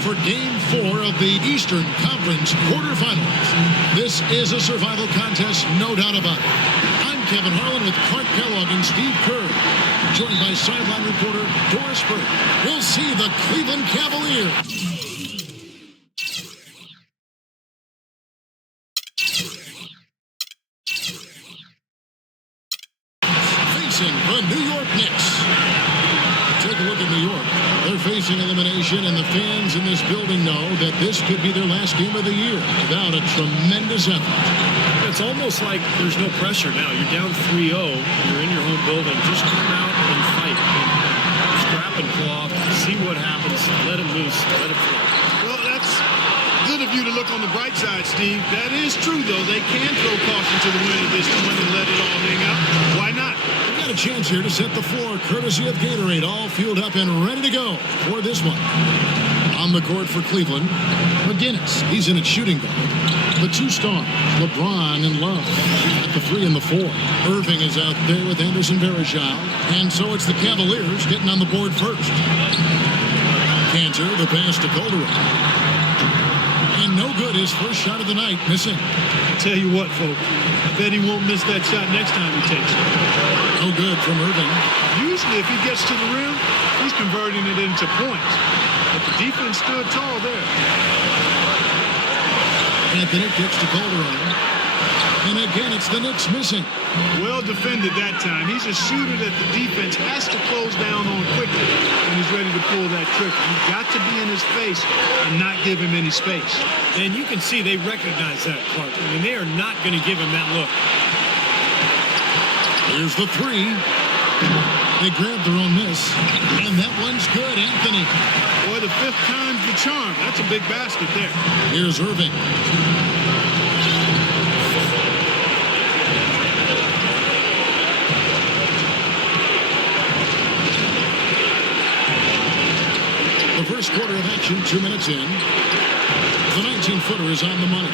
for Game 4 of the Eastern Conference quarterfinals. This is a survival contest, no doubt about it. I'm Kevin Harlan with Clark Kellogg and Steve Kerr, joined by sideline reporter Doris Burke. We'll see the Cleveland Cavaliers facing the New York Knicks. Take a look at New York. They're facing elimination, and the fans in this building know that this could be their last game of the year without a tremendous effort. It's almost like there's no pressure now. You're down 3-0. You're in your home building. Just come out and fight. Scrap and claw. See what happens. Let it loose. Let it flow. Well, that's good of you to look on the bright side, Steve. That is true, though. They can throw caution to the wind at this point and let it all hang out. Why not? We've got a chance here to set the floor, courtesy of Gatorade, all fueled up and ready to go for this one. On the court for Cleveland, McGinnis. He's in at shooting guard. The two stars, LeBron and Love, at the 3 and the 4. Irving is out there with Anderson Varejao, and so it's the Cavaliers getting on the board first. Cantor, the pass to Calderon. And no good, his first shot of the night, missing. I tell you what, folks, I bet he won't miss that shot next time he takes it. No good from Irving. Usually, if he gets to the rim, he's converting it into points. But the defense stood tall there. Anthony kicks to Calderon. And again, it's the Knicks missing. Well defended that time. He's a shooter that the defense has to close down on quickly when he's ready to pull that trigger. You've got to be in his face and not give him any space. And you can see they recognize that, Clark. I mean, they are not going to give him that look. Here's the 3. They grabbed their own miss. And that one's good, Anthony. Boy, the 5th time's the charm. That's a big basket there. Here's Irving. The first quarter of action, 2 minutes in. The 19-footer is on the money.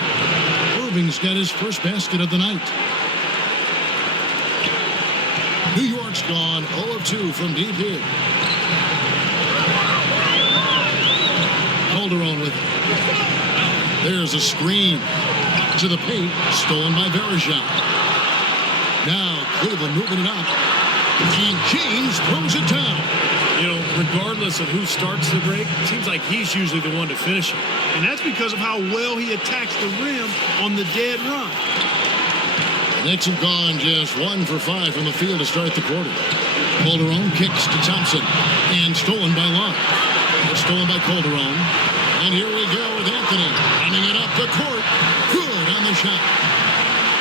Irving's got his first basket of the night. New York's gone 0 of 2 from deep here. Calderon with it. There's a screen to the paint, stolen by Varejao. Now Cleveland moving it up, and James throws it down. You know, regardless of who starts the break, it seems like he's usually the one to finish it. And that's because of how well he attacks the rim on the dead run. The Knicks have gone just 1 for 5 from the field to start the quarter. Calderon kicks to Thompson, and stolen by Love. It's stolen by Calderon. And here we go with Anthony running it up the court. Good on the shot.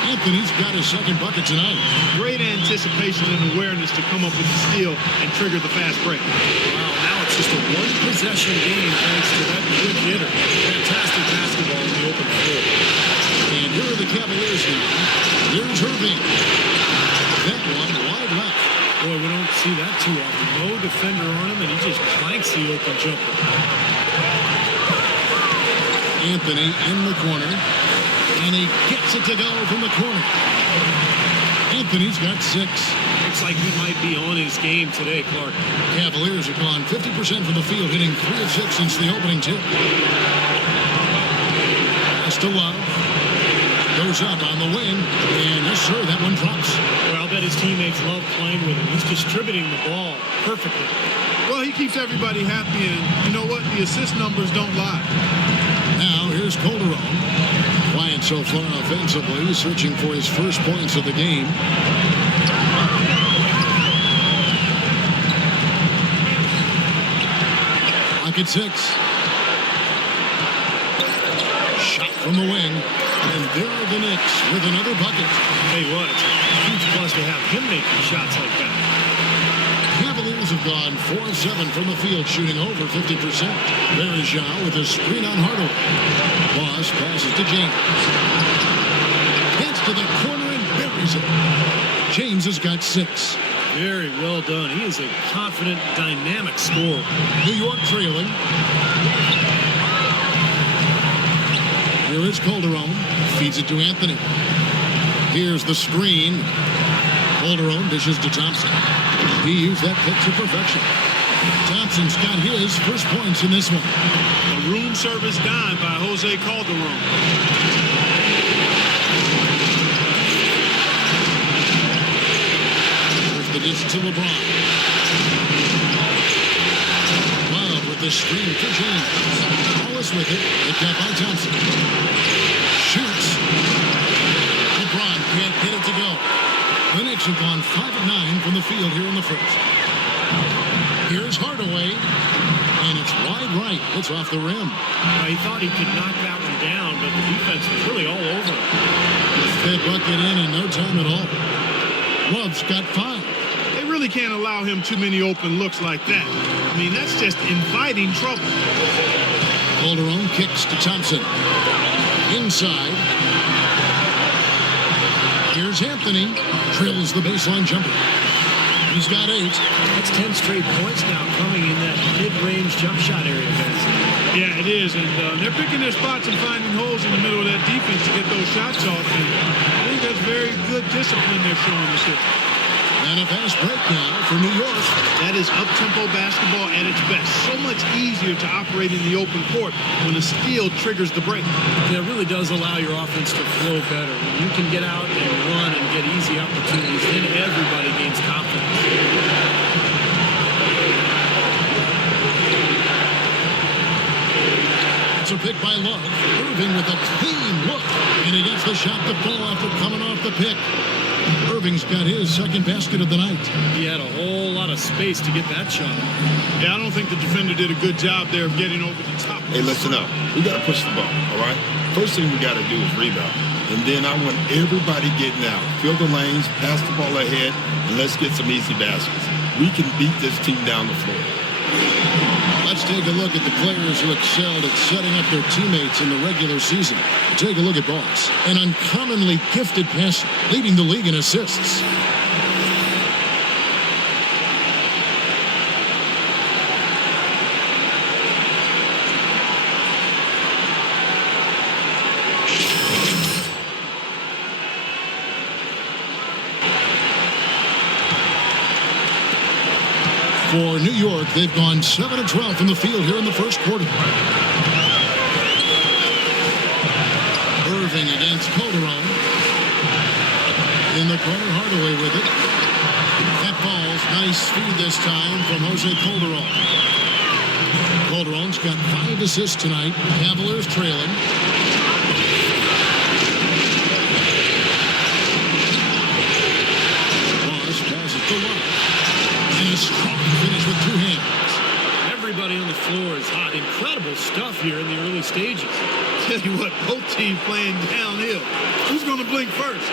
Anthony's got his second bucket tonight. Great anticipation and awareness to come up with the steal and trigger the fast break. Wow, now it's just a one-possession game thanks to that good hitter. Fantastic basketball in the open floor. And here are the Cavaliers now. Here's Irving. That one wide left. Boy, we don't see that too often. No defender on him, and he just clanks the open jumper. Anthony in the corner, and he gets it to go from the corner. Anthony's got 6. Looks like he might be on his game today, Clark. Cavaliers have gone 50% from the field, hitting 3 of 6 since the opening tip. Pass to Love. Goes up on the wing, and yes, sir, that one drops. Well, I'll bet his teammates love playing with him. He's distributing the ball perfectly. Well, he keeps everybody happy, and you know what? The assist numbers don't lie. Now, here's Calderon. Quiet so far offensively, searching for his first points of the game. Pocket 6. Shot from the wing. And there are the Knicks with another bucket. Hey, what? It's a huge plus to have him making shots like that. Cavaliers have gone 4 of 7 from the field, shooting over 50%. Varejao with a screen on Hardaway. Boss passes to James. Gets to the corner and buries it. James has got 6. Very well done. He is a confident, dynamic scorer. New York trailing. Here is Calderon. Feeds it to Anthony. Here's the screen. Calderon dishes to Thompson. He used that pick to perfection. Thompson's got his first points in this one. A room service dime by Jose Calderon. There's the dish to LeBron. Love with the screen to James. Wallace with it. Picked up by Thompson. Shoots. LeBron can't get it to go. The Knicks have gone 5 of 9 from the field here in the first. Here's Hardaway, and it's wide right. It's off the rim. He thought he could knock that one down, but the defense was really all over him. They bucket in no time at all. Love's got 5. They really can't allow him too many open looks like that. I mean, that's just inviting trouble. Calderon kicks to Thompson. Inside. Here's Anthony. Drills the baseline jumper. He's got 8. That's 10 straight points now coming in that mid-range jump shot area, guys. Yeah, it is, and they're picking their spots and finding holes in the middle of that defense to get those shots off, and I think that's very good discipline they're showing us here. And a fast break now for New York. That is up-tempo basketball at its best. So much easier to operate in the open court when a steal triggers the break. Yeah, it really does allow your offense to flow better. When you can get out and run and get easy opportunities, then everybody gains confidence. It's a pick by Love. Irving with a clean look. And he gets the shot to fall after coming off the pick. Irving's got his second basket of the night. He had a whole lot of space to get that shot. Yeah, I don't think the defender did a good job there of getting over the top. Hey, listen up. We got to push the ball, all right? First thing we got to do is rebound. And then I want everybody getting out. Fill the lanes, pass the ball ahead, and let's get some easy baskets. We can beat this team down the floor. Let's take a look at the players who excelled at setting up their teammates in the regular season. Take a look at Boss, an uncommonly gifted passer, leading the league in assists. For New York, they've gone 7 of 12 from the field here in the first quarter. Irving against Calderon. In the corner, Hardaway with it. That falls. Nice feed this time from Jose Calderon. Calderon's got 5 assists tonight. Cavaliers trailing. Ross passes to Love. And a strong finish with 2 hands. Everybody on the floor is hot. Incredible stuff here in the early stages. Tell you what, both teams playing downhill. Who's going to blink first?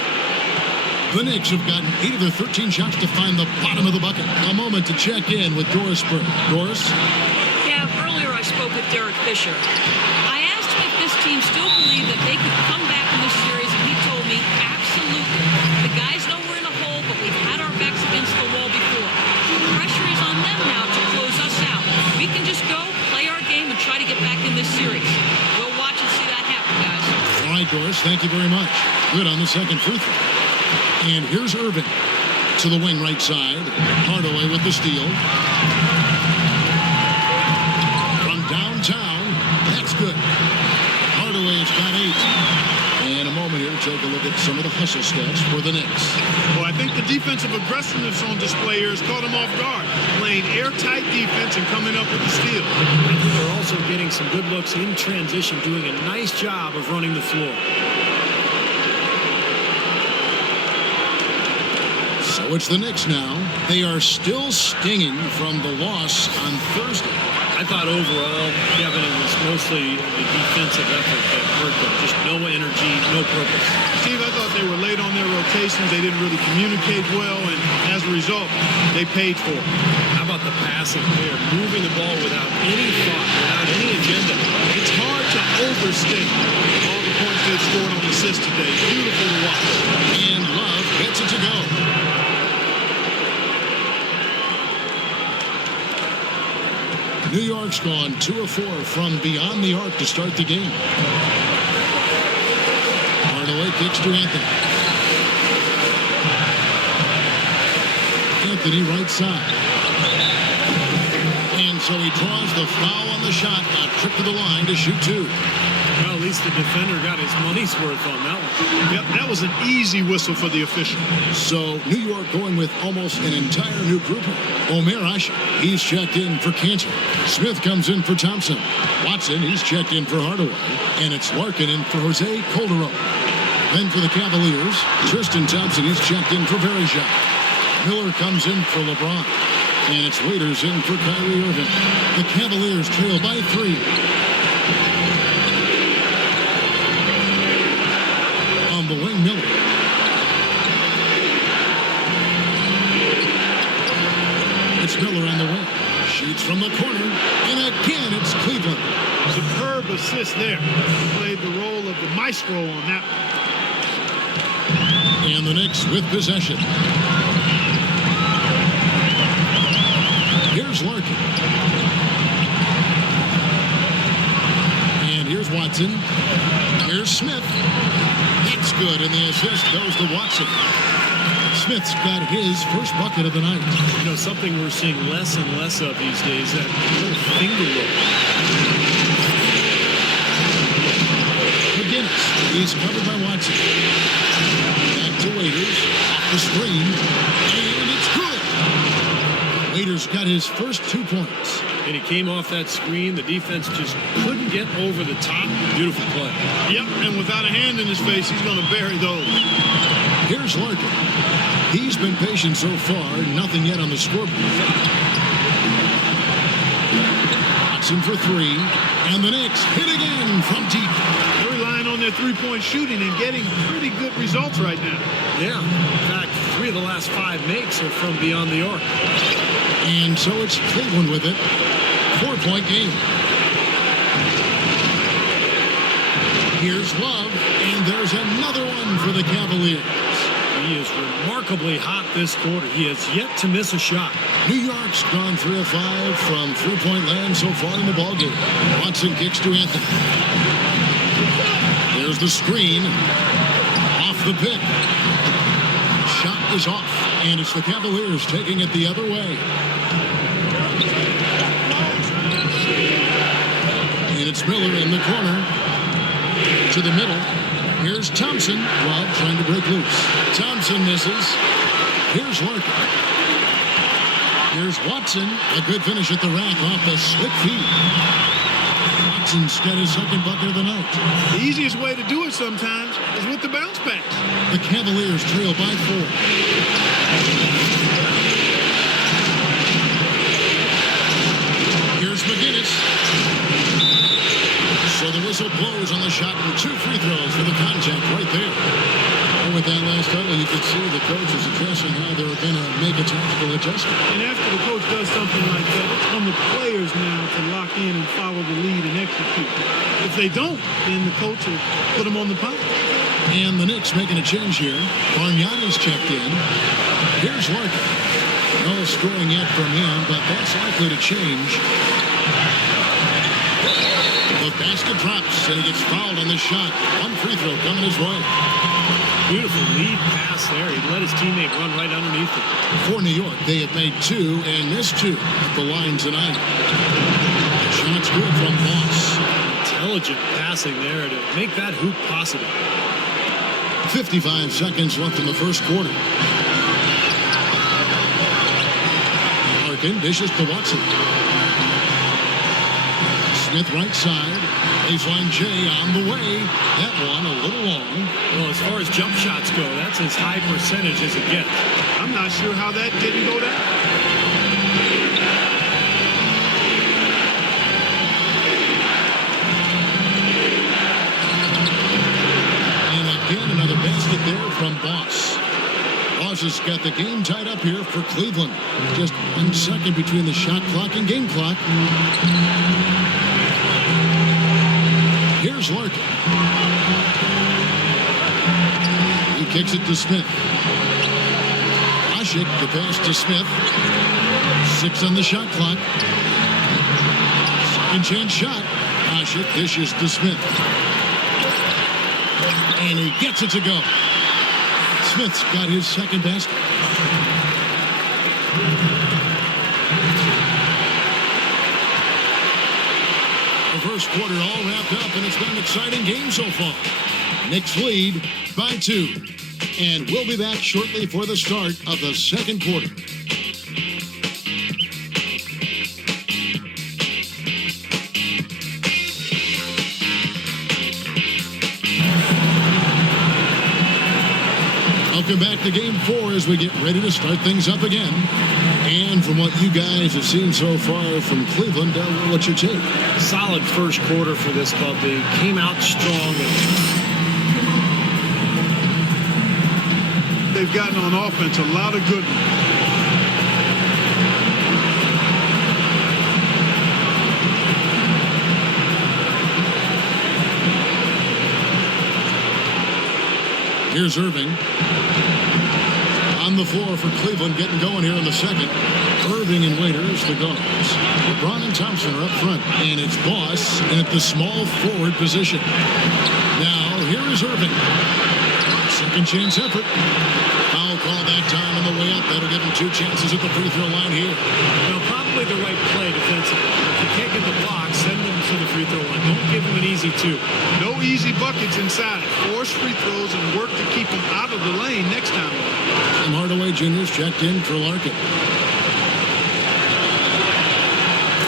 The Knicks have gotten 8 of their 13 shots to find the bottom of the bucket. A moment to check in with Doris Burke. Doris? Yeah, earlier I spoke with Derek Fisher. I asked him if this team still believed that they could come back in this series, and he told me, absolutely. The guys know we're in a hole, but we've had our backs against the wall before. The pressure is on them now to close us out. We can just go, play our game, and try to get back in this series. We'll watch and see that happen, guys. All right, Doris, thank you very much. Good on the second free throw. And here's Irving to the wing right side. Hardaway with the steal. From downtown, that's good. Hardaway's got 8. And a moment here to take a look at some of the hustle stats for the Knicks. Well, I think the defensive aggressiveness on display here has caught them off guard. Playing airtight defense and coming up with the steal. I think they're also getting some good looks in transition, doing a nice job of running the floor. So it's the Knicks now. They are still stinging from the loss on Thursday. I thought overall, Kevin, it was mostly the defensive effort that hurt them. Just no energy, no purpose. Steve, I thought they were late on their rotations. They didn't really communicate well, and as a result, they paid for it. How about the passing? They're moving the ball without any thought, without any agenda. It's hard to overstate all the points they've scored on assists today. Beautiful to watch. And Love gets it to go. New York's gone 2 of 4 from beyond the arc to start the game. Hardaway kicks to Anthony. Anthony right side. And so he draws the foul on the shot. A trip to the line to shoot 2. Well, at least the defender got his money's worth on that one. Yep, that was an easy whistle for the official. So New York going with almost an entire new group. Omer Asher, he's checked in for Cantor. Smith comes in for Thompson. Watson, he's checked in for Hardaway. And it's Larkin in for Jose Calderon. Then for the Cavaliers, Tristan Thompson, he's checked in for Verejao. Miller comes in for LeBron. And it's Waiters in for Kyrie Irving. The Cavaliers trail by 3. On the wing, Miller. It's Miller on the wing. Shoots from the corner. And again, it's Cleveland. Superb assist there. Played the role of the maestro on that one. And the Knicks with possession. Here's Larkin. And here's Watson. Here's Smith. That's good, and the assist goes to Watson. Smith's got his first bucket of the night. You know, something we're seeing less and less of these days, that little finger roll. McGinnis. He's covered by Watson. Back to Waiters. Off the screen. And it's good. Waiters got his first 2 points. And he came off that screen. The defense just couldn't get over the top. Beautiful play. Yep, and without a hand in his face, he's going to bury those. Here's Larkin. He's been patient so far. Nothing yet on the scoreboard. Watson for 3. And the Knicks hit again from deep. They're relying on their three-point shooting and getting pretty good results right now. Yeah. In fact, 3 of the last 5 makes are from beyond the arc. And so it's Cleveland with it. 4-point game. Here's Love, and there's another one for the Cavaliers. He is remarkably hot this quarter. He has yet to miss a shot. New York's gone 3 of 5 from 3-point land so far in the ballgame. Watson kicks to Anthony. There's the screen. Off the pick. Shot is off, and it's the Cavaliers taking it the other way. And it's Miller in the corner. To the middle. Here's Thompson. Love trying to break loose. Thompson misses. Here's Larkin. Here's Watson. A good finish at the rack off the slick feet. Watson's got his second bucket of the night. The easiest way to do it sometimes is with the bounce pass. The Cavaliers trail by 4. Here's McGinnis. So the whistle blows on the shot and 2 free throws for the contact right there. And with that last huddle, you could see the coach is addressing how they're going to make a tactical adjustment. And after the coach does something like that, it's on the players now to lock in and follow the lead and execute. If they don't, then the coach will put them on the pop. And the Knicks making a change here. Bargnani's checked in. Here's Larkin. No scoring yet from him, but that's likely to change. The basket drops, and he gets fouled on the shot. 1 free throw coming his way. Beautiful lead pass there. He let his teammate run right underneath it. For New York, they have made 2 and missed 2 at the line tonight. Shot's good from Moss. Intelligent passing there to make that hoop possible. 55 seconds left in the first quarter. Larkin dishes to Watson. Smith right side. Baseline J on the way. That one a little long. Well, as far as jump shots go, that's as high percentage as it gets. I'm not sure how that didn't go down. And again, another basket there from Boss. Boss has got the game tied up here for Cleveland. Just 1 second between the shot clock and game clock. Here's Larkin. He kicks it to Smith. Ashik, the pass to Smith. 6 on the shot clock. Second chance shot. Ashik dishes to Smith. And he gets it to go. Smith's got his second basket. first quarter all wrapped up, and it's been an exciting game so far. Knicks lead by 2. And we'll be back shortly for the start of the second quarter. Welcome back to Game 4 as we get ready to start things up again. And from what you guys have seen so far from Cleveland, what's your take? Solid first quarter for this club. They came out strong. They've gotten on offense a lot of good ones. Here's Irving. On the floor for Cleveland, getting going here in the second. Irving and Waiters, the guards. LeBron and Thompson are up front, and it's Boss at the small forward position. Now, here is Irving. Second chance effort. Foul call that time on the way up. That'll give him 2 chances at the free throw line here. Now, probably the right play defensively. If you can't get the block, send them to the free throw line. Don't give them an easy 2. No easy buckets inside. Force free throws and work to keep them out of the lane next time. Tim Hardaway Jr.'s checked in for Larkin.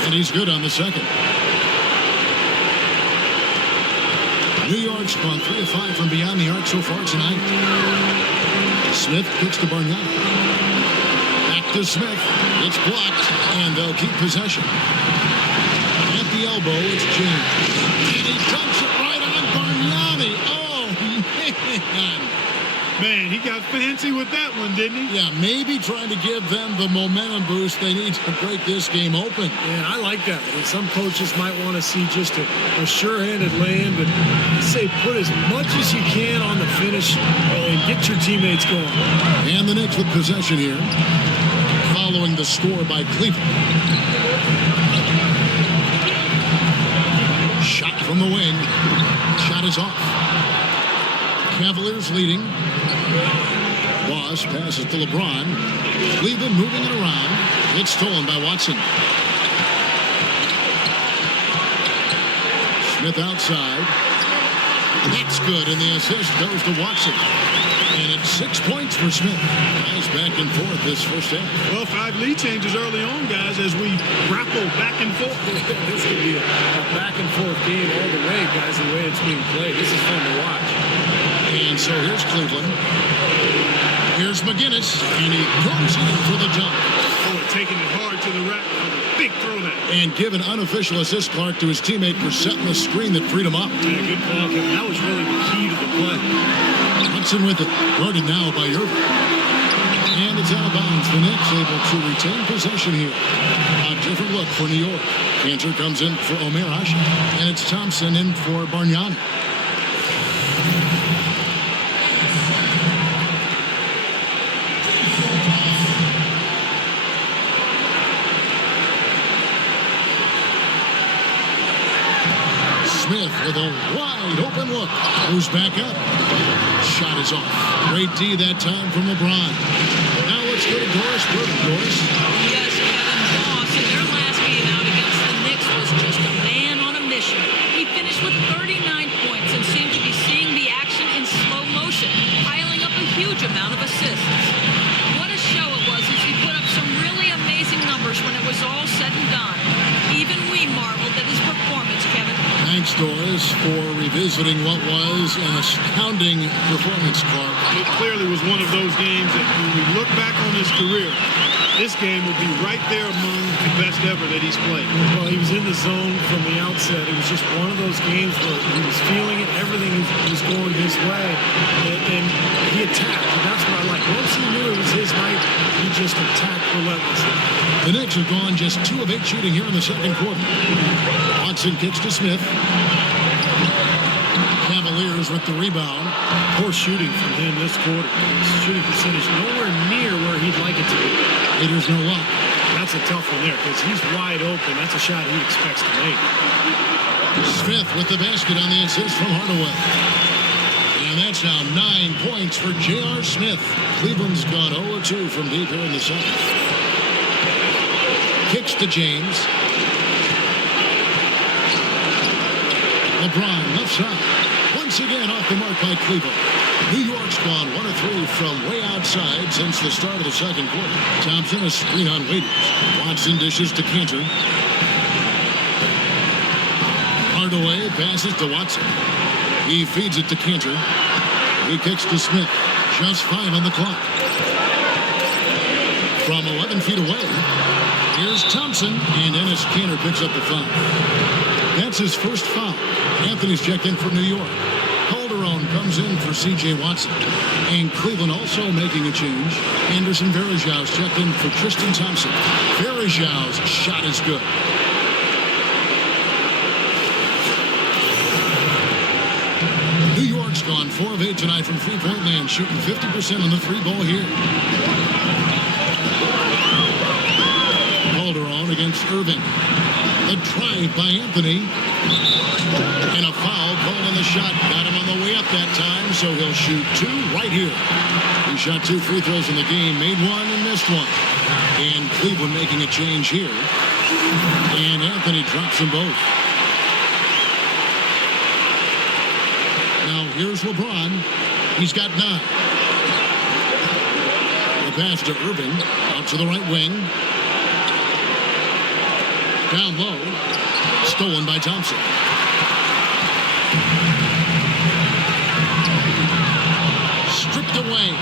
And he's good on the second. New York's gone 3 of 5 from beyond the arc so far tonight. Smith kicks to Bargnani. Back to Smith. It's blocked, and they'll keep possession. At the elbow, it's James. And he dumps it right on Bargnani. Oh, man. Man, he got fancy with that one, didn't he? Yeah, maybe trying to give them the momentum boost they need to break this game open. Yeah, I like that. And some coaches might want to see just a sure-handed lay-in, but I say put as much as you can on the finish and get your teammates going. And the Knicks with possession here, following the score by Cleveland. Shot from the wing. Shot is off. Cavaliers leading. Boss passes to LeBron. Cleveland moving it around. It's stolen by Watson. Smith outside. That's good, and the assist goes to Watson. And it's 6 points for Smith. Guys back and forth this first half. Well, 5 lead changes early on, guys, as we grapple back and forth. This could be a back and forth game all the way, guys, the way it's being played. This is fun to watch. And so here's Cleveland. Here's McGinnis, and he goes in for the dunk. Oh, taking it hard to the rack for the big throw there. And give an unofficial assist, Clark, to his teammate for setting the screen that freed him up. Yeah, good call, Kevin. That was really the key to the play. Hudson with it, guarded now by Irving. And it's out of bounds. The Knicks able to retain possession here. A different look for New York. Cantor comes in for Omer Asha, and it's Thompson in for Bargnani. Smith with a wide open look. Moves back up. Shot is off. Great D that time from LeBron. Now let's go to Doris Burton. Doris. Yes, Kevin. Boss in their last game out against the Knicks was just a man on a mission. He finished with 39 points and seemed to be seeing the action in slow motion, piling up a huge amount of assists. What a show it was as he put up some really amazing numbers when it was all said and done. Even we marveled at his performance, Kevin. Thanks, Doris, for revisiting what was an astounding performance, Clark. It clearly was one of those games that when we look back on his career, this game will be right there among the best ever that he's played. Well, he was in the zone from the outset. It was just one of those games where he was feeling it. Everything was going his way, and he attacked. And that's what I like. Once he knew it was his night, he just attacked relentlessly. The Knicks have gone just 2 of 8 shooting here in the second quarter. Watson kicks to Smith. Cavaliers with the rebound. Poor shooting from him this quarter. His shooting percentage nowhere near where he'd like it to be. Raiders no luck. That's a tough one there because he's wide open. That's a shot he expects to make. Smith with the basket on the assist from Hardaway. And that's now 9 points for J.R. Smith. Cleveland's gone 0-2 from deep here in the second. Kicks to James. LeBron left side. Once again off the mark by Cleveland. New York's gone 1 of 3 from way outside since the start of the second quarter. Thompson a screen on Waiters. Watson dishes to Cantor. Hardaway passes to Watson. He feeds it to Cantor. He kicks to Smith. Just 5 on the clock. From 11 feet away, here's Thompson, and Enes Kanter picks up the foul. That's his first foul. Anthony's checked in for New York. Calderon comes in for C.J. Watson. And Cleveland also making a change. Anderson Varejão's checked in for Tristan Thompson. Varejão's shot is good. New York's gone 4 of 8 tonight from three-point land, shooting 50% on the 3 ball here. Calderon against Irving. The drive by Anthony. And a foul called on the shot. Got him on the way up that time, so he'll shoot 2 right here. He shot 2 free throws in the game, made 1 and missed 1. And Cleveland making a change here. And Anthony drops them both. Now here's LeBron. He's got 9. The pass to Irving. Out to the right wing. Down low. Stolen by Thompson. Stripped away.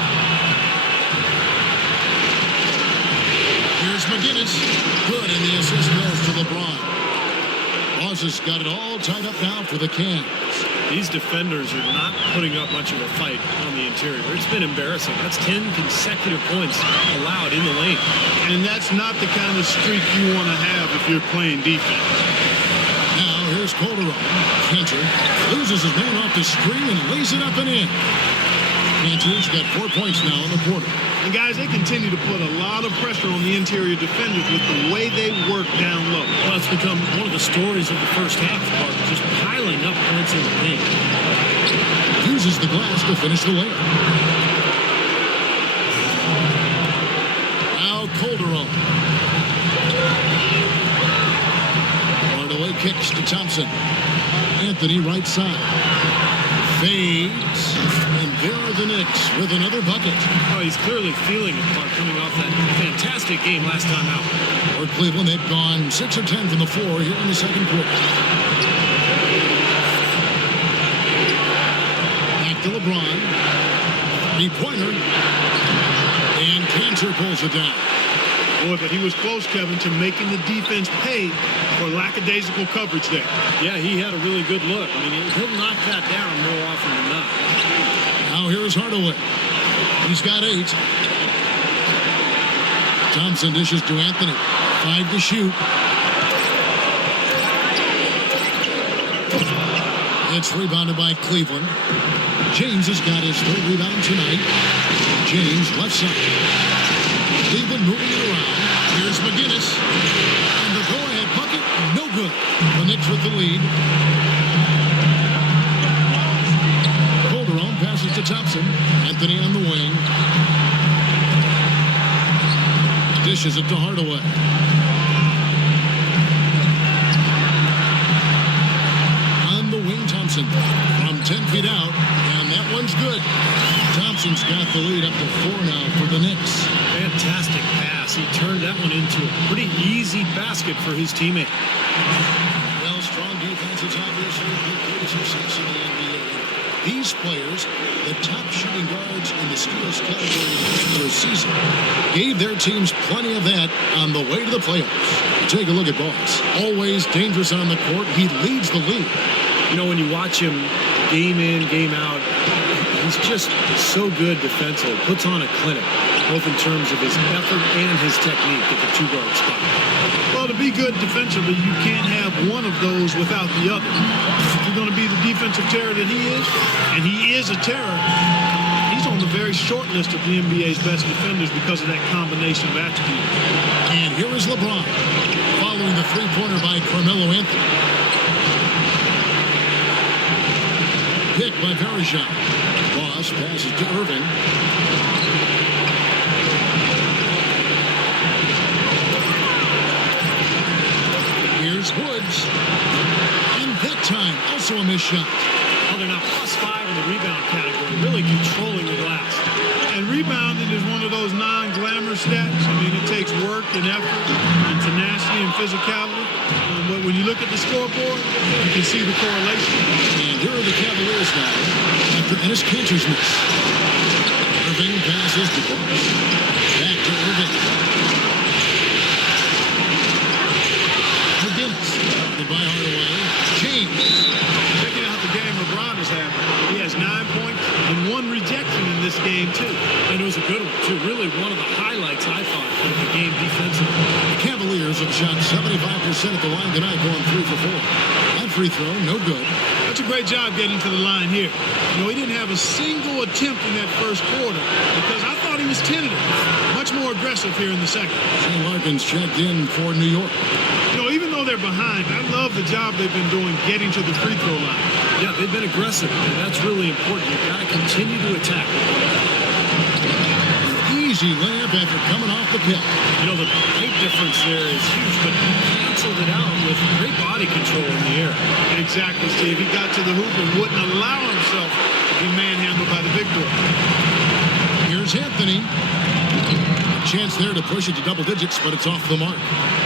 Here's McGinnis. Good, and the assist goes to LeBron. Boss has got it all tied up now for the Cavs. These defenders are not putting up much of a fight on the interior. It's been embarrassing. That's 10 consecutive points allowed in the lane. And that's not the kind of streak you want to have if you're playing defense. Now here's Calderon. Cantor loses his man off the screen and lays it up and in. Cantor's got 4 points now in the quarter. And guys, they continue to put a lot of pressure on the interior defenders with the way they work down low. Well, it's become one of the stories of the first half, Mark, just piling up points in the paint. Uses the glass to finish the layup. Now Calderon. Hardaway kicks to Thompson. Anthony right side. Fades. And there are the Knicks with another bucket. Oh, he's clearly feeling it, Mark, coming off that fantastic game last time out. For Cleveland, they've gone 6 of 10 from the floor here in the second quarter. Back to LeBron. 3-pointer. And Cantor pulls it down. Boy, but he was close, Kevin, to making the defense pay for lackadaisical coverage there. Yeah, he had a really good look. I mean, he'll knock that down more often than not. Now here's Hardaway. He's got 8. Thompson dishes to Anthony. 5 to shoot. It's rebounded by Cleveland. James has got his 3rd rebound tonight. James left side. Cleveland moving it around. Here's McGinnis. And the go-ahead bucket, no good. The Knicks with the lead. Calderon passes to Thompson. Anthony on the wing. Dishes it to Hardaway. On the wing, Thompson. From 10 feet out. And that one's good. Thompson's got the lead up to 4 now for the Knicks. Fantastic pass. He turned that one into a pretty easy basket for his teammate. Well, strong defense is obviously a big key to success in the NBA. These players, the top shooting guards in the steals category in the regular season, gave their teams plenty of that on the way to the playoffs. Take a look at Boss. Always dangerous on the court. He leads the league. You know, when you watch him game in, game out, he's just so good defensively. Puts on a clinic, both in terms of his effort and his technique at the 2-guard spot. Well, to be good defensively, you can't have one of those without the other. If you're going to be the defensive terror that he is, and he is a terror, he's on the very short list of the NBA's best defenders because of that combination of attributes. And here is LeBron, following the 3-pointer by Carmelo Anthony. Pick by Varejão. Boss passes to Irving. Here's Woods. And that time, a Also a missed shot. Well, they're now +5 in the rebound category, really controlling the glass. And rebounding is one of those non-glamour stats. I mean, it takes work and effort and tenacity and physicality. But when you look at the scoreboard, you can see the correlation. And here are the Cavaliers now after Enes Kanter's miss. Irving passes to Boris. Back to Irving. McGinnis. By Hardaway. James. Checking out the game LeBron is having. He has 9 points and 1 rejection in this game, too. And it was a good one, too. Really one of the highlights, I thought, of the game defensively. The Cavaliers have shot 75% at the line tonight, going 3 for 4. That free throw, no good. That's a great job getting to the line here. You know, he didn't have a single attempt in that first quarter because I thought he was tentative. Much more aggressive here in the second. Shane Larkin's checked in for New York. You know, even though they're behind, I love the job they've been doing getting to the free throw line. Yeah, they've been aggressive, and that's really important. You've got to continue to attack. Easy layup after coming off the pick. You know, the height difference there is huge, but he canceled it out with great body control in the air. Exactly, Steve. He got to the hoop and wouldn't allow himself to be manhandled by the big boy. Here's Anthony. A chance there to push it to double digits, but it's off the mark.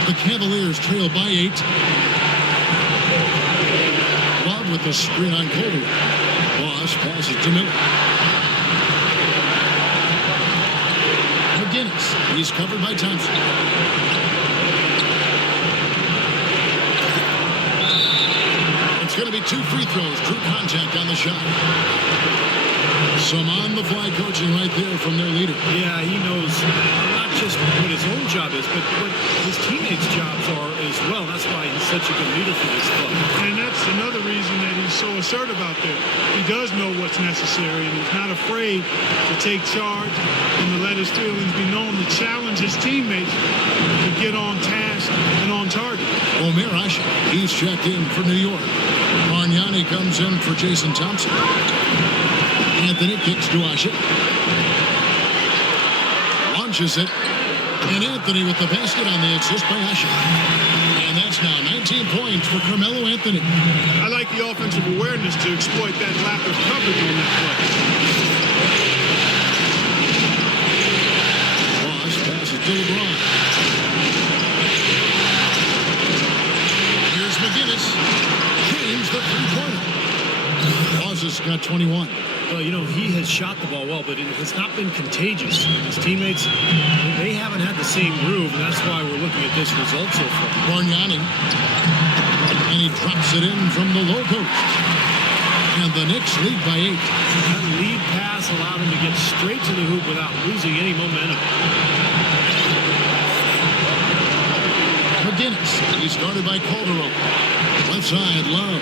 The Cavaliers trail by 8. Love with the screen on Colby. Boss passes to Miller. McGinnis. He's covered by Thompson. It's going to be 2 free throws. True contact on the shot. Some on-the-fly coaching right there from their leader. Yeah, he knows not just what his own job is, but what his teammates' jobs are as well. That's why he's such a good leader for this club. And that's another reason that he's so assertive out there. He does know what's necessary, and he's not afraid to take charge and to let his feelings be known, to challenge his teammates to get on task and on target. Omer Asha, he's checked in for New York. Bargnani comes in for Jason Thompson. Anthony kicks to Asha. Launches it. And Anthony with the basket on the assist by Asha. And that's now 19 points for Carmelo Anthony. I like the offensive awareness to exploit that lack of coverage on that play. Boss passes to LeBron. Here's McGinnis. James the three-pointer. Boss has got 21. Well, you know, he has shot the ball well, but it has not been contagious. His teammates, they haven't had the same groove, and that's why we're looking at this result so far. Bargnani. And he drops it in from the low post. And the Knicks lead by 8. That lead pass allowed him to get straight to the hoop without losing any momentum. McGinnis. He's guarded by Calderon. Left side, Love.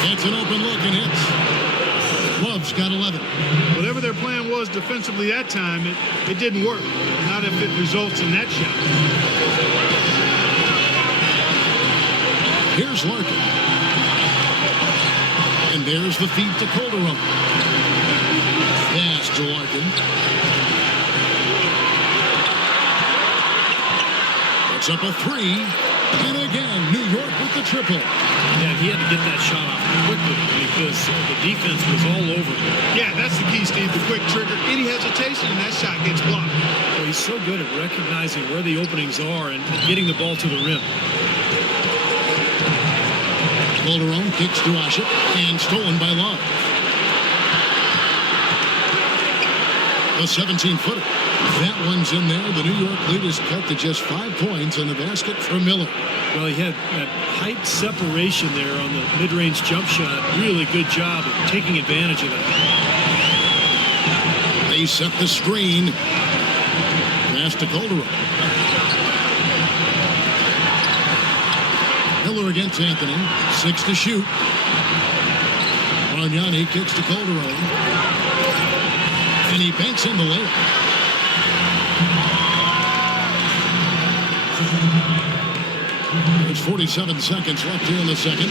Gets an open look and hits. Love's got 11. Whatever their plan was defensively that time, it didn't work. Not if it results in that shot. Here's Larkin. And there's the feed to Calderon. Pass to Larkin. Puts up a 3. And again, New York with the triple. Yeah, he had to get that shot off quickly because the defense was all over him. Yeah, that's the key, Steve. The quick trigger. Any hesitation and that shot gets blocked. Well, he's so good at recognizing where the openings are and getting the ball to the rim. Calderon kicks to Asha and stolen by Love. The 17-footer. That one's in there. The New York lead is cut to just 5 points and the basket for Miller. Well, he had that height separation there on the mid-range jump shot. Really good job of taking advantage of that. They set the screen. Pass to Calderon. Miller against Anthony. 6 to shoot. Bargnani kicks to Calderon. And he banks in the layup. There's 47 seconds left here in the second.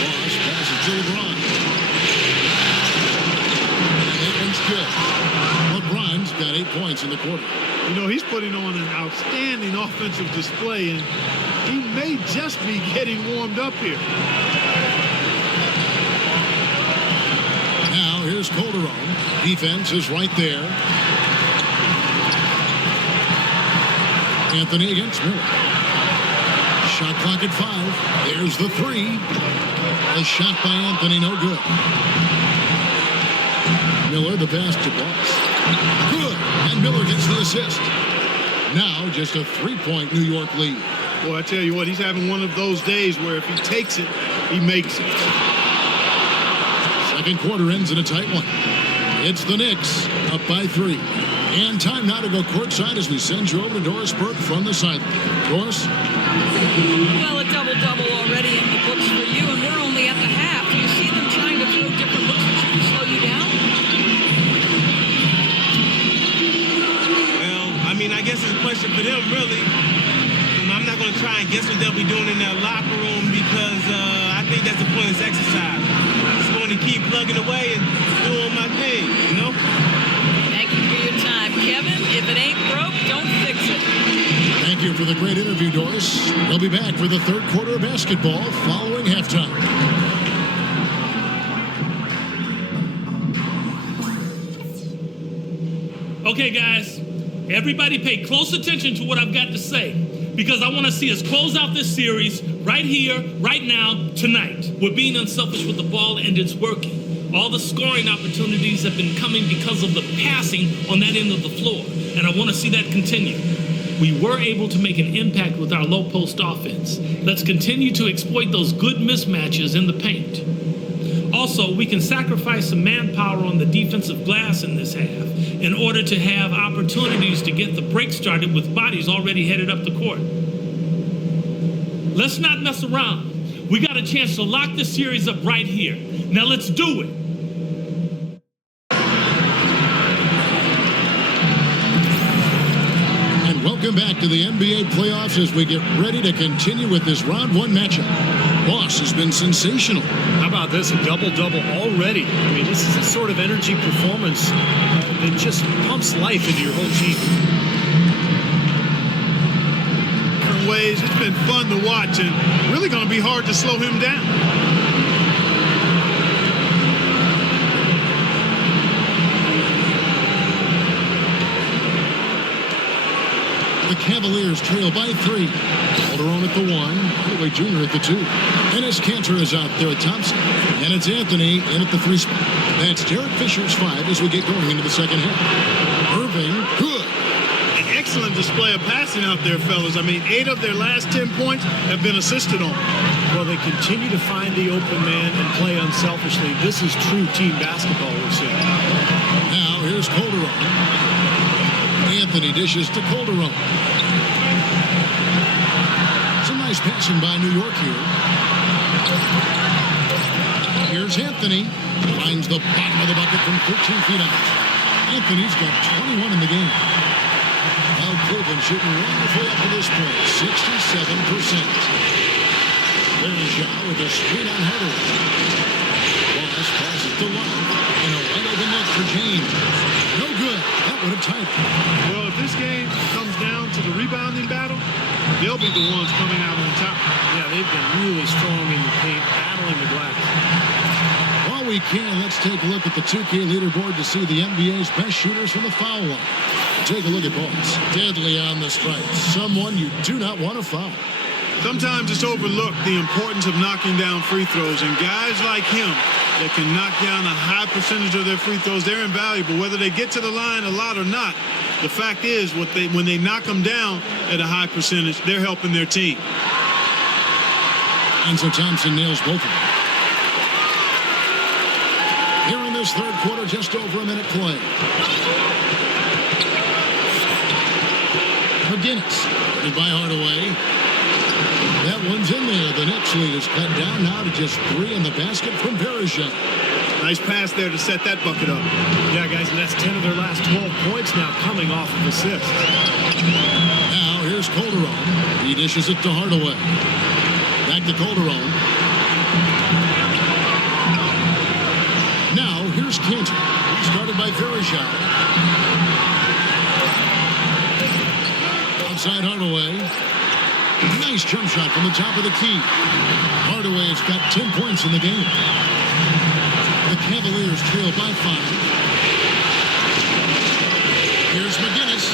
Boss passes to LeBron. And that one's good. points in the quarter. You know, he's putting on an outstanding offensive display, and he may just be getting warmed up here. Now, here's Calderon. Defense is right there. Anthony against Miller. Shot clock at 5. There's the 3. A shot by Anthony, no good. Miller, the pass to Boss. Good. And Miller gets the assist. Now, just a 3-point New York lead. Boy, I tell you what, he's having one of those days where if he takes it, he makes it. Second quarter ends in a tight one. It's the Knicks up by 3. And time now to go courtside as we send you over to Doris Burke from the sideline. Doris? Well, a double-double already in the books for you, and we're only at the half. Do you see them trying to throw different looks at you to slow you down? Well, I mean, I guess it's a question for them, really. I'm not going to try and guess what they'll be doing in their locker room because I think that's the point of this exercise. Just going to keep plugging away and doing my thing, you know? Thank you for your time, Kevin. If it ain't broke, don't fix it. Thank you for the great interview, Doris. We'll be back for the third quarter of basketball following halftime. Okay, guys, everybody pay close attention to what I've got to say because I want to see us close out this series right here, right now, tonight. We're being unselfish with the ball, and it's working. All the scoring opportunities have been coming because of the passing on that end of the floor, and I want to see that continue. We were able to make an impact with our low post offense. Let's continue to exploit those good mismatches in the paint. Also, we can sacrifice some manpower on the defensive glass in this half in order to have opportunities to get the break started with bodies already headed up the court. Let's not mess around. We got a chance to lock this series up right here. Now let's do it. And welcome back to the NBA playoffs as we get ready to continue with this round 1 matchup. Boss has been sensational. How about this? A double-double already. I mean, this is the sort of energy performance that just pumps life into your whole team. Different ways, it's been fun to watch and really going to be hard to slow him down. The Cavaliers trail by 3. Calderon at the 1. Hardaway Jr. at the 2. Enes Kanter is out there at Thompson. And it's Anthony in at the 3 spot. That's Derek Fisher's 5 as we get going into the second half. Irving, good. An excellent display of passing out there, fellas. I mean, 8 of their last 10 points have been assisted on. Well, they continue to find the open man and play unselfishly. This is true team basketball we're seeing. Now here's Calderon. Anthony dishes to Calderon. Some nice passing by New York here. Here's Anthony. Finds the bottom of the bucket from 13 feet out. Anthony's got 21 in the game. Now Cleveland shooting wonderfully up to this point. 67%. There's Shaw with a screen on Hardaway. Wallace passes to Love. And a wide open look for James. No good. That would have tied it. Well, if this game comes down to the rebounding battle, they'll be the ones coming out on top. Yeah, they've been really strong in the paint, battling the glass. While we can, let's take a look at the 2K leaderboard to see the NBA's best shooters from the foul line. Take a look at Boss. Deadly on the strikes. Someone you do not want to foul. Sometimes it's overlooked the importance of knocking down free throws, and guys like him that can knock down a high percentage of their free throws, they're invaluable. Whether they get to the line a lot or not, the fact is when they knock them down at a high percentage, they're helping their team. And so Thompson nails both of them. Here in this third quarter, just over a minute play. McGinnis, headed by Hardaway. That one's in there. The Knicks lead is cut down now to just 3 in the basket from Bergeron. Nice pass there to set that bucket up. Yeah, guys, and that's 10 of their last 12 points now coming off of assists. Now here's Calderon. He dishes it to Hardaway. Back to Calderon. Now here's Kanter. He started by Bergeron. Outside Hardaway. Nice jump shot from the top of the key. Hardaway has got 10 points in the game. The Cavaliers trail by 5. Here's McGinnis.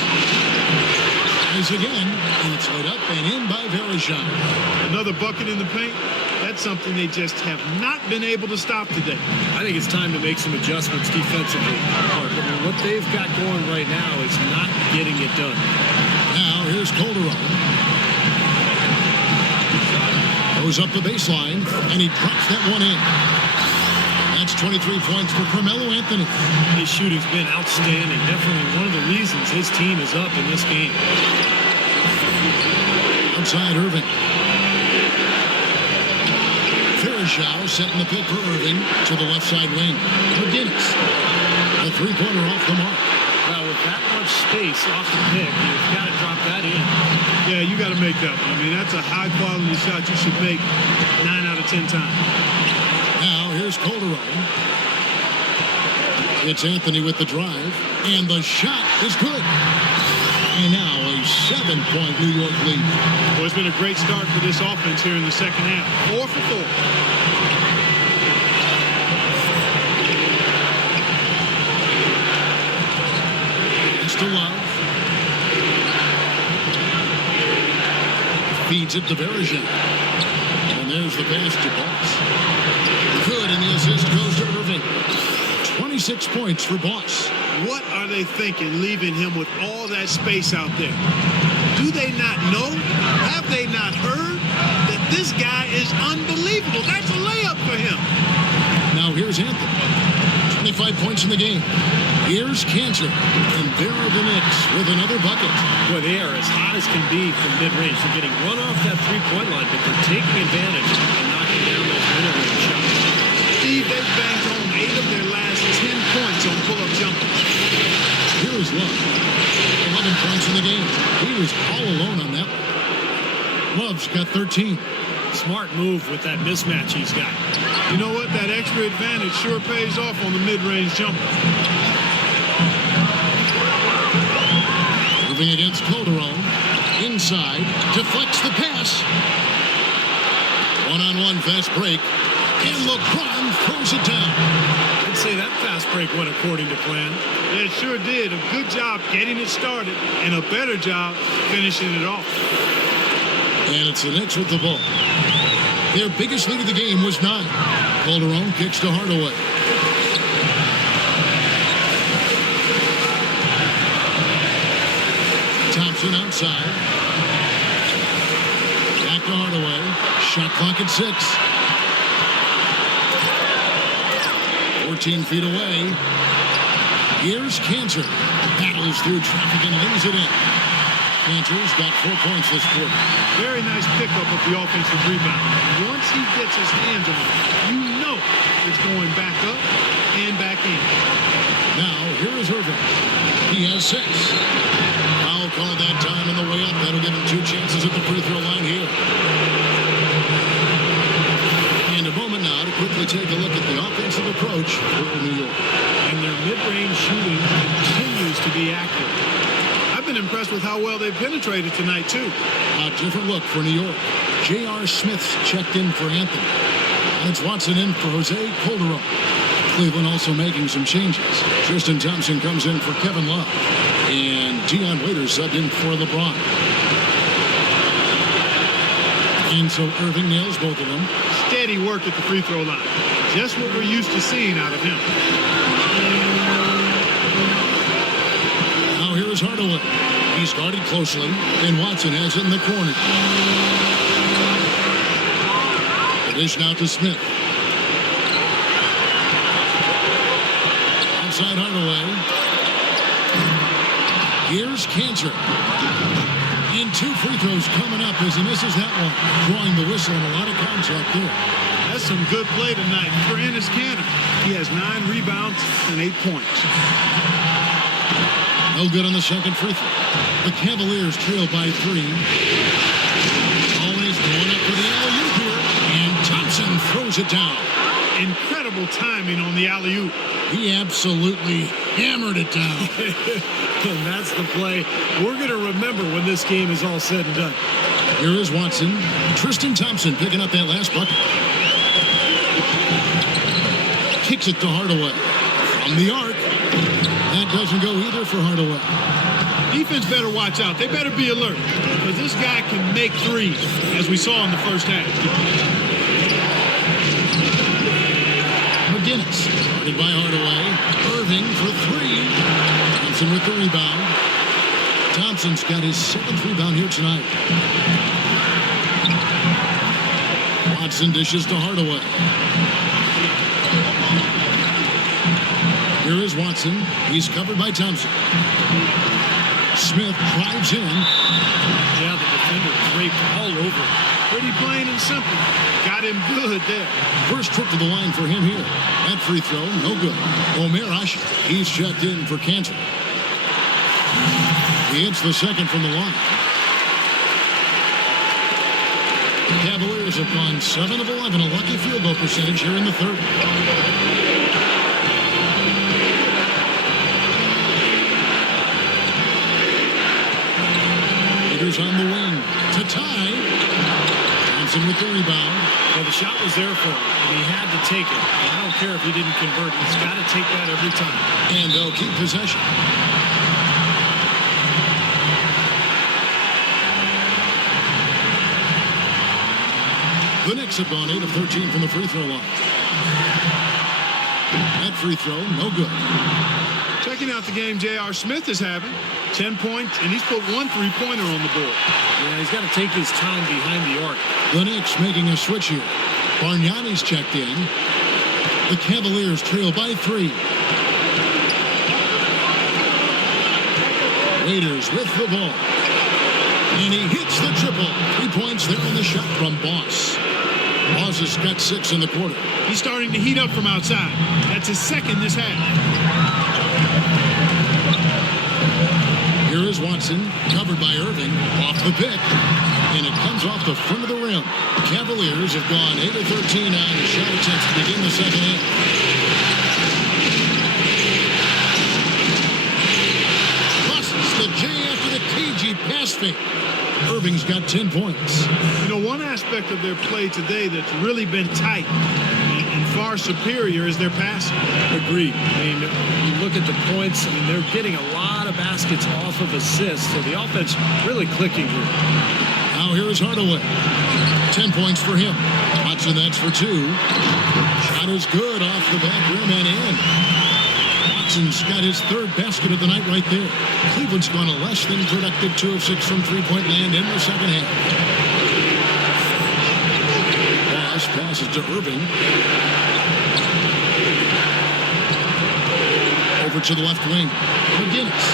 Tries again, and it's laid up and in by Verizon. Another bucket in the paint. That's something they just have not been able to stop today. I think it's time to make some adjustments defensively. I mean, what they've got going right now is not getting it done. Now here's Calderon. Goes up the baseline, and he drops that one in. That's 23 points for Carmelo Anthony. His shooting's been outstanding. Definitely one of the reasons his team is up in this game. Outside Irving. Verizon setting the pick for Irving to the left side wing. McGinnis. A three-pointer off the mark. Well, with that much space off the pick, you've got to drop that in. Yeah, you got to make that one. I mean, that's a high-quality shot you should make 9 out of 10 times. Now, here's Calderon. It's Anthony with the drive, and the shot is good. And now a 7-point New York lead. Well, it's been a great start for this offense here in the second half. 4 for 4. To Love. Feeds it to Verizon. And there's the pass to Boss. Good, and the assist goes to Irving. 26 points for Boss. What are they thinking, leaving him with all that space out there? Do they not know? Have they not heard that this guy is unbelievable? That's a layup for him. Now here's Anthony. 25 points in the game. Here's Cantor, and there are the Knicks with another bucket. Boy, they are as hot as can be from mid-range. They're getting run off that three-point line, but they're taking advantage and knocking down those mid-range shots. Steve, they've banged home 8 of their last 10 points on pull-up jumpers. Here is Love. 11 points in the game. He was all alone on that one. Love's got 13. Smart move with that mismatch he's got. You know what? That extra advantage sure pays off on the mid-range jumper. Moving against Calderon. Inside. Deflects the pass. One-on-one fast break. And LeBron throws it down. I'd say that fast break went according to plan. Yeah, it sure did. A good job getting it started and a better job finishing it off. And it's the Knicks with the ball. Their biggest lead of the game was 9. Calderon kicks to Hardaway. Thompson outside. Back to Hardaway. Shot clock at 6. 14 feet away. Here's Cantor. Battles through traffic and lays it in. Cantor's got 4 points this quarter. Very nice pickup of the offensive rebound. Once he gets his hands on it, you know it's going back up and back in. Now, here is Irving. He has 6. Foul called that time on the way up. That'll give him 2 chances at the free throw line here. And a moment now to quickly take a look at the offensive approach for New York. And their mid-range shooting continues to be accurate. I've been impressed with how well they've penetrated tonight, too. A different look for New York. J.R. Smith's checked in for Anthony. And it's Watson in for Jose Calderon. Cleveland also making some changes. Tristan Thompson comes in for Kevin Love. And Dion Waiters subbed in for LeBron. And so Irving nails both of them. Steady work at the free throw line. Just what we're used to seeing out of him. Now here is Hardaway. He's guarded closely, and Watson has it in the corner. The dish now to Smith. Outside Hardaway. Here's Cantor. And 2 free throws coming up as he misses that one. Drawing the whistle and a lot of contact there. That's some good play tonight for Enes Kanter. He has 9 rebounds and 8 points. No good on the second free throw. The Cavaliers trail by 3. Always going up for the alley-oop here. And Thompson throws it down. incredible timing on the alley-oop. He absolutely hammered it down. And that's the play we're going to remember when this game is all said and done. Here is Watson. Tristan Thompson picking up that last bucket. Kicks it to Hardaway. From the arc. That doesn't go either for Hardaway. Defense better watch out. They better be alert because this guy can make threes, as we saw in the first half. McGinnis, guarded by Hardaway. Irving for three. Thompson with the rebound. Thompson's got his 7th rebound here tonight. Watson dishes to Hardaway. Here is Watson. He's covered by Thompson. Smith drives in. Yeah, the defender draped all over. Pretty plain and simple. Got him good there. First trip to the line for him here. That free throw, no good. Omer Asher, he's checked in for Cantor. He hits the second from the line. The Cavaliers have gone 7 of 11, a lucky field goal percentage here in the third. Raiders on the wing to tie. Thompson with the rebound. Well, the shot was there for him, and he had to take it. I don't care if he didn't convert. He's got to take that every time. And they'll keep possession. The Knicks have gone 8 of 13 from the free throw line. That free throw, no good. Checking out the game J.R. Smith is having. 10 points, and he's put 1 3-pointer on the board. Yeah, he's got to take his time behind the arc. The Knicks making a switch here. Bargnani's checked in. The Cavaliers trail by 3. Raiders with the ball. And he hits the triple. 3 points there on the shot from Boss. Boss has got 6 in the quarter. He's starting to heat up from outside. That's his 2nd this half. Here is Watson, covered by Irving, off the pick, and it comes off the front of the rim. Cavaliers have gone 8 of 13 on shot attempts to begin the second half. Busts the J after the cagey pass fake. Irving's got 10 points. You know, one aspect of their play today that's really been tight and far superior is their passing. Agreed. I mean, you look at the points, I mean, they're getting a lot of baskets off of assists, so the offense really clicking here. Now here is Hardaway. 10 points for him. Watson, that's for 2. Shot is good off the back rim and in. Watson's got his 3rd basket of the night right there. Cleveland's gone a less than productive 2 of 6 from three-point land in the second half. Boss passes to Irving. Over to the left wing. McGinnis.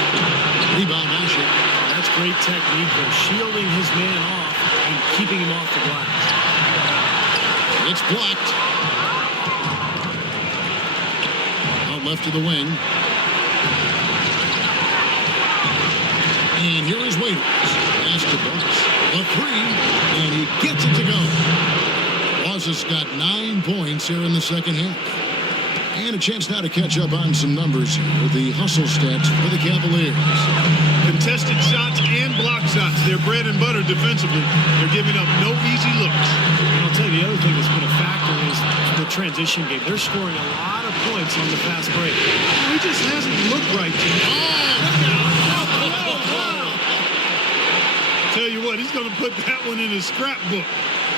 Rebound Asher. That's great technique. They're shielding his man off and keeping him off the glass. It's blocked. Out left to the wing. And here is Waiters. Pass to Boss. A 3. And he gets it to go. Boss has got 9 points here in the second half. And a chance now to catch up on some numbers here. The hustle stats for the Cavaliers. Contested shots and block shots. They're bread and butter defensively. They're giving up no easy looks. And I'll tell you the other thing that's been a factor is the transition game. They're scoring a lot of points on the fast break. He just hasn't looked right to me. Tell you what, he's going to put that one in his scrapbook.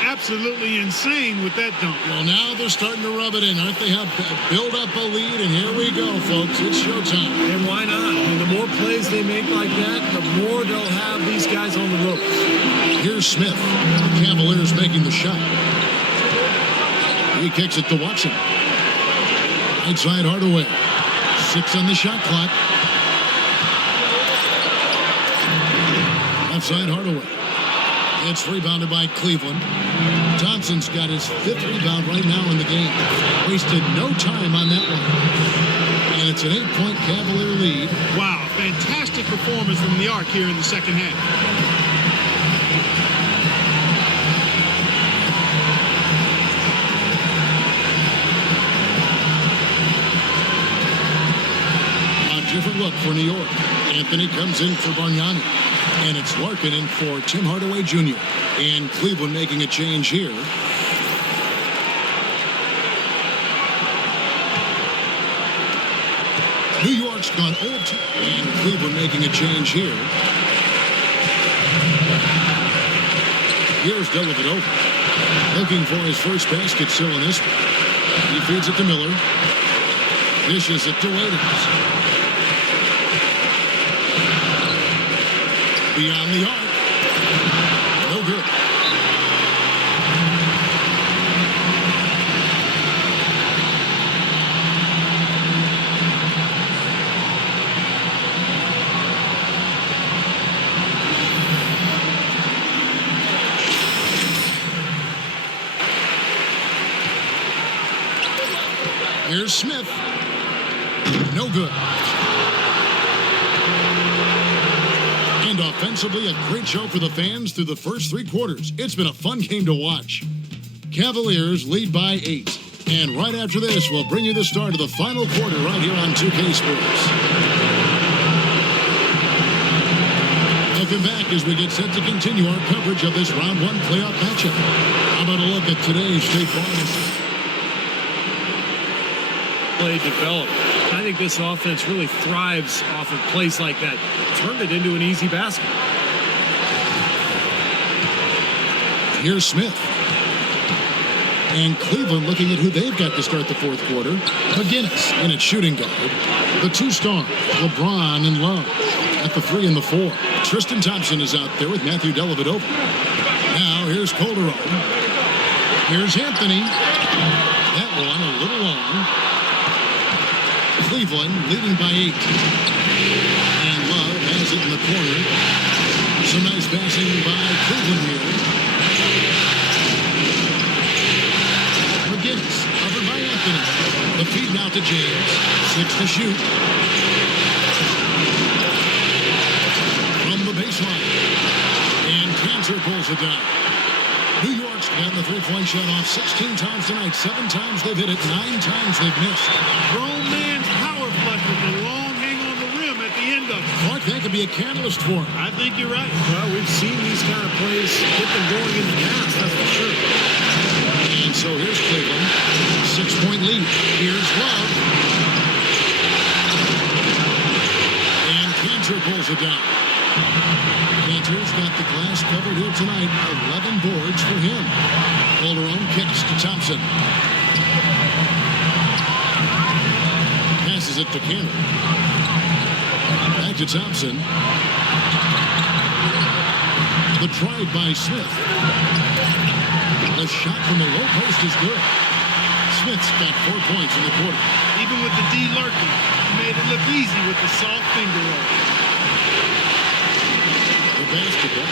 Absolutely insane with that dunk. Well, now they're starting to rub it in, aren't they? Have build up a lead, and here we go, folks. It's showtime. And why not? I mean, the more plays they make like that, the more they'll have these guys on the ropes. Here's Smith. The Cavaliers making the shot. He kicks it to Watson. Right side Hardaway. 6 on the shot clock. Left side Hardaway. It's rebounded by Cleveland. Thompson's got his 5th rebound right now in the game. Wasted no time on that one. And it's an 8-point Cavalier lead. Wow, fantastic performance from the arc here in the second half. look for New York. Anthony comes in for Bargnani. And it's Larkin in for Tim Hardaway Jr. And Cleveland making a change here. New York's gone 0-2. And Cleveland making a change here. Here's Dellavedova. Looking for his first basket still in this one. He feeds it to Miller. Dishes it to Waiters. Beyond the arc. No good. Here's Smith. No good. And offensively, a great show for the fans through the first 3 quarters. It's been a fun game to watch. Cavaliers lead by 8. And right after this, we'll bring you the start of the final quarter right here on 2K Sports. Welcome back as we get set to continue our coverage of this round 1 playoff matchup. How about a look at today's State Farm play developed? I think this offense really thrives off of plays like that. Turned it into an easy basket. Here's Smith. And Cleveland looking at who they've got to start the fourth quarter. McGinnis in at shooting guard. The 2 stars, LeBron and Love. At the 3 and the 4. Tristan Thompson is out there with Matthew Dellavedova. Now here's Calderon. Here's Anthony. That one a little long. Cleveland leading by 8. And Love has it in the corner. Some nice passing by Cleveland here. McGinnis, covered by Anthony. The feed now to James. 6 to shoot. From the baseline. And Cantor pulls it down. New York's gotten the 3-point shot off 16 times tonight. 7 times they've hit it. 9 times they've missed. Grown man's power flush with a long hang on the rim at the end of it. Clark, that could be a catalyst for him. I think you're right. Well, we've seen these kind of plays get them going in the past, that's for sure. And so here's Cleveland. 6-point lead. Here's Love. And Cantor pulls it down. Cantor's got the glass covered here tonight. 11 boards for him. Calderon kicks to Thompson. Passes it to Cantor. Back to Thompson. The drive by Smith. The shot from the low post is good. Smith's got 4 points in the quarter. Even with the D lurking, he made it look easy with the soft finger roll. The basketball.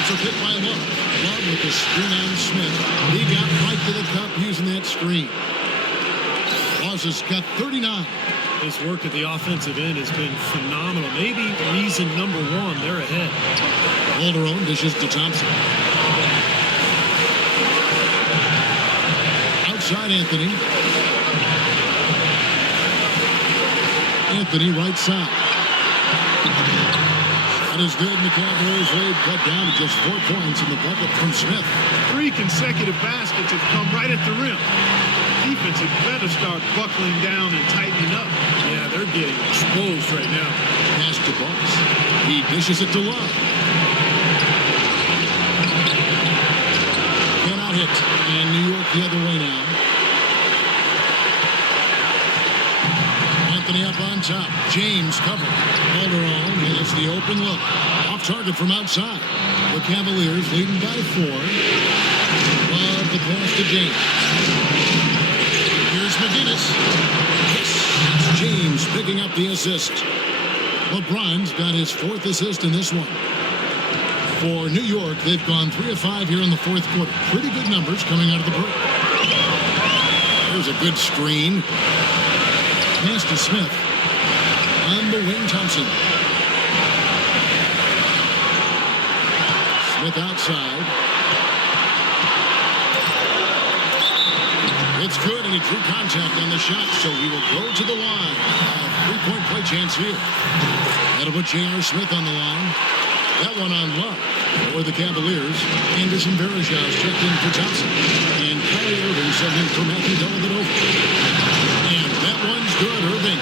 It's a hit by Love. Love with the screen on Smith. He got right to the cup using that screen. Laws got 39. His work at the offensive end has been phenomenal. Maybe reason number 1, they're ahead. Calderon dishes to Thompson. Outside Anthony. Anthony right side. That is good. The Cavaliers lead cut down to just 4 points in the bucket from Smith. 3 consecutive baskets have come right at the rim. Defense had better start buckling down and tightening up. Yeah, they're getting exposed right now. Pass to Boss. He dishes it to Love. Cannot hit. And New York the other way now. Anthony up on top. James covered. Calderon has the open look. Off target from outside. The Cavaliers leading by 4. Love the pass to James. Here's McGinnis. Yes, it's James picking up the assist. LeBron's got his 4th assist in this one. For New York, they've gone 3 of 5 here in the 4th quarter. Pretty good numbers coming out of the break. There's a good screen. Pass to Smith. On the wing, Thompson. Smith outside. It's good, and he drew contact on the shot, so he will go to the line. Three-point play chance here. That'll put J.R. Smith on the line. That one on Love for the Cavaliers. Anderson Varejão's checked in for Thompson. And Kyrie Irving sent in for Matthew Dellavedova. And that one's good, Irving.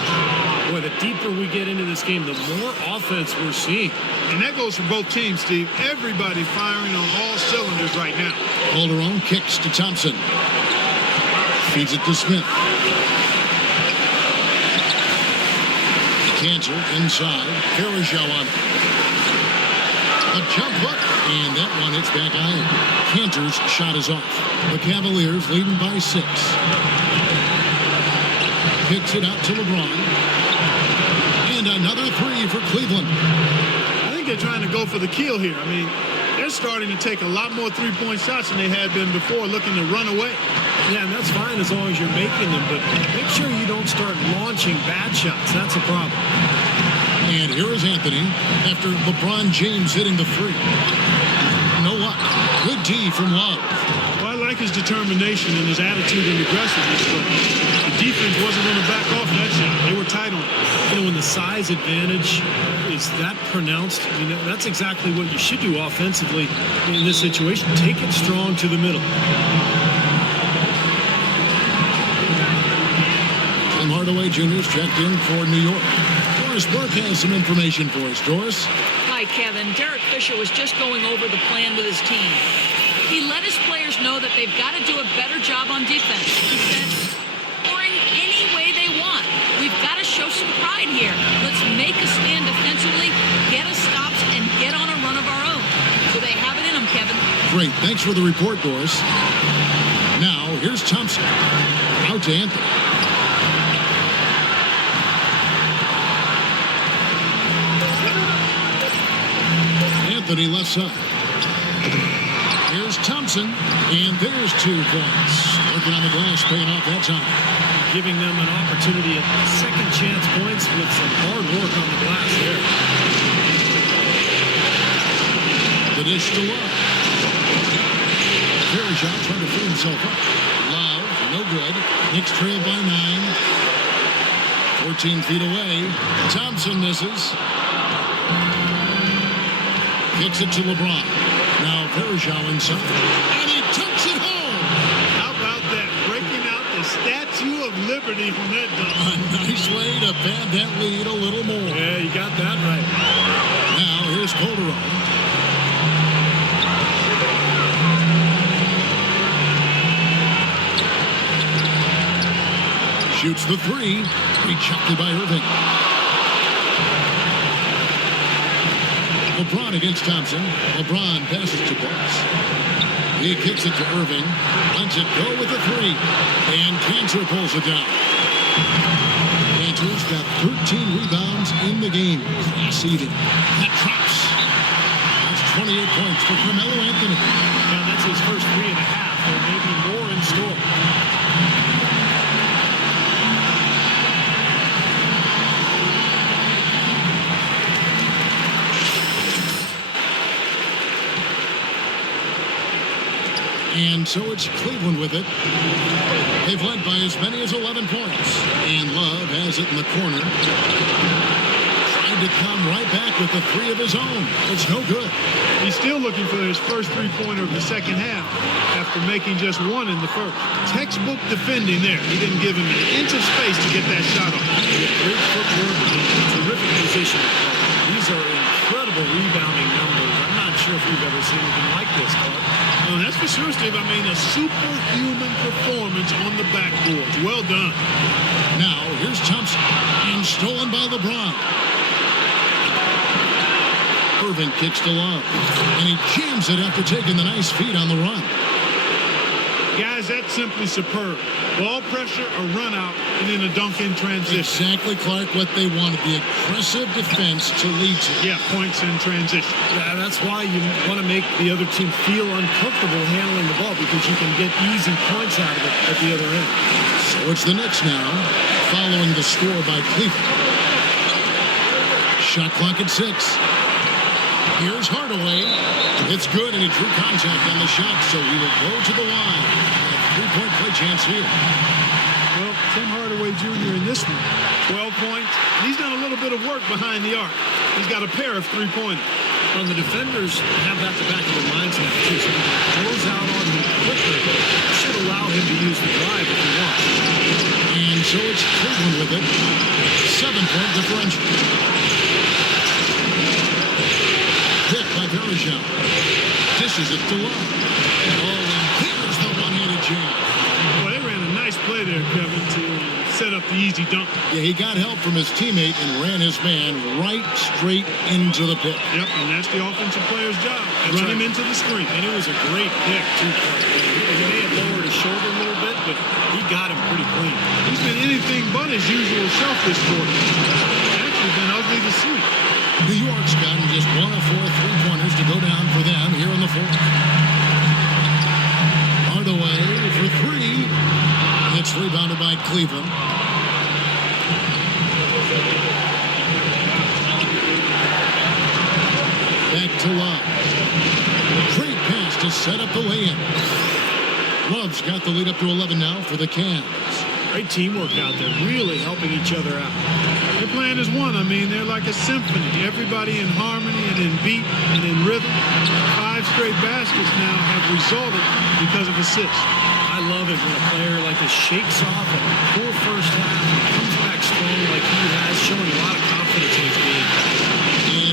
Boy, the deeper we get into this game, the more offense we're seeing. And that goes for both teams, Steve. Everybody firing on all cylinders right now. Calderon kicks to Thompson. Feeds it to Smith. Cantor inside. Varejão on it. A jump hook, and that one hits back iron. Cantor's shot is off. The Cavaliers leading by 6. Kicks it out to LeBron. And another 3 for Cleveland. I think they're trying to go for the kill here. I mean, they're starting to take a lot more three-point shots than they had been before, looking to run away. Yeah, and that's fine as long as you're making them, but make sure you don't start launching bad shots. That's a problem. And here is Anthony after LeBron James hitting the 3. No luck. Good D from Love. Well, I like his determination and his attitude and aggressiveness, but the defense wasn't going to back off that shot. They were tight on it. You know, when the size advantage is that pronounced, I mean, that's exactly what you should do offensively in this situation. Take it strong to the middle. Tim Hardaway Jr. is checked in for New York. Doris Burke has some information for us. Doris? Hi, Kevin. Derek Fisher was just going over the plan with his team. He let his players know that they've got to do a better job on defense. He said, scoring any way they want. We've got to show some pride here. Let's make a stand defensively, get us stops, and get on a run of our own. So they have it in them, Kevin. Great. Thanks for the report, Doris. Now, here's Thompson. Out to Anthony. Anthony left side. Here's Thompson, and there's 2 points. Working on the glass, paying off that time. Giving them an opportunity at second chance points with some hard work on the glass there. The dish to Love. Varejão trying to free himself up. Love, no good. Knicks trail by 9. 14 feet away. Thompson misses. Kicks it to LeBron. Now Varejão inside. And he tucks it home. How about that? Breaking out the Statue of Liberty from that dunk. A nice way to pad that lead a little more. Yeah, you got that right. Now here's Calderon. Shoots the 3. Rejected by Irving. LeBron against Thompson. LeBron passes to Bucks. He kicks it to Irving. Lets it go with the 3. And Cantor pulls it down. Cantor's got 13 rebounds in the game. Seeding. That drops. That's 28 points for Carmelo Anthony. Now that's his first 3.5. There may be more in store. And so it's Cleveland with it. They've led by as many as 11 points. And Love has it in the corner. Tried to come right back with the 3 of his own. It's no good. He's still looking for his first three-pointer of the second half after making just 1 in the first. Textbook defending there. He didn't give him an inch of space to get that shot off. Great footwork and terrific position. These are incredible rebounding numbers. I'm not sure if we've ever seen anything like this, Clark. Oh, that's for sure, Steve. I mean, a superhuman performance on the backboard. Well done. Now, here's Thompson. And stolen by LeBron. Irving kicks to Love. And he jams it after taking the nice feed on the run. Guys, that's simply superb. Ball pressure, a run out, and then a dunk in transition. Exactly, Clark, what they wanted. The aggressive defense to lead to. Yeah, points in transition. Yeah, that's why you want to make the other team feel uncomfortable handling the ball, because you can get easy points out of it at the other end. So it's the Knicks now, following the score by Cleveland. Shot clock at 6. Here's Hardaway. It's good, and he drew contact on the shot, so he will go to the line. three-point play chance here. Well, Tim Hardaway Jr. in this one, 12 points. And he's done a little bit of work behind the arc. He's got a pair of three-pointers. Well, the defenders have that to back of their minds now, too. So he goes out on him quickly. Should allow him to use the drive if he wants. And so it's Cleveland with it. 7-point differential. Hit by Bergeron. Dishes it to Love. Oh, and here's the one-handed jam. Well, they ran a nice play there, Kevin, to set up the easy dunk. Yeah, he got help from his teammate and ran his man right straight into the pit. Yep, and that's the offensive player's job. Run him into the screen. And it was a great pick, too. He may have lowered his shoulder a little bit, but he got him pretty clean. He's been anything but his usual self this quarter. Actually been ugly to see. New York's gotten just 1 of 4 three-pointers to go down for them here in the fourth. Hardaway for 3. It's rebounded by Cleveland. Back to Love. Great pass to set up the lay-in. Love's got the lead up to 11 now for the Cavs. Great teamwork out there, really helping each other out. They're playing as one. I mean, they're like a symphony. Everybody in harmony and in beat and in rhythm. 5 straight baskets now have resulted because of assists. I love it when a player like this shakes off a poor first half and comes back strong like he has, showing a lot of confidence in his game.